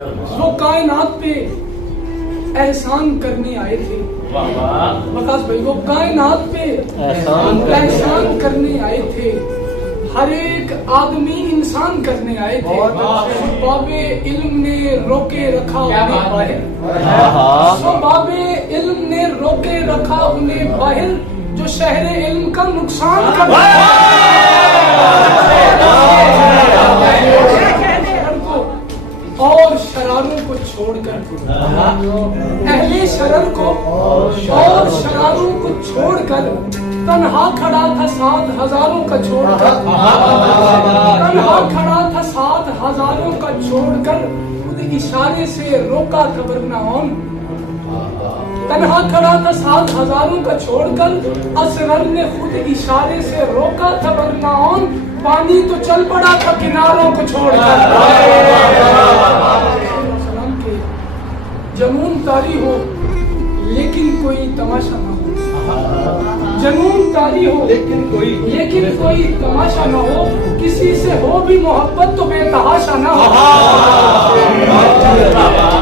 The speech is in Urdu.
وہ کائنات پہ احسان کرنے آئے تھے. وقاص بھائی وہ کائنات پہ احسان کرنے آئے تھے. ہر ایک آدمی انسان کرنے آئے تھے. باب علم نے روکے رکھا انہیں باہر. باب علم نے روکے رکھا انہیں باہر جو شہر علم کا نقصان کر اور شراروں کو چھوڑ کر اہل شرر کو اور شراروں کو چھوڑ کر تنہا کھڑا تھا 7,000 کا چھوڑ کر. تنہا کھڑا تھا 7,000 کا چھوڑ کر خود اشارے سے روکا تھا ورنہ تنہا کھڑا تھا 7,000 کا چھوڑ کر اسرر نے خود اشارے سے روکا تھا ورنہ پانی تو چل پڑا تھا کناروں کو چھوڑ کر. جنون طاری ہو لیکن کوئی تماشا نہ ہو. جنون طاری ہو لیکن کوئی تماشا نہ ہو. کسی سے ہو بھی محبت تو بے تحاشا نہ ہو.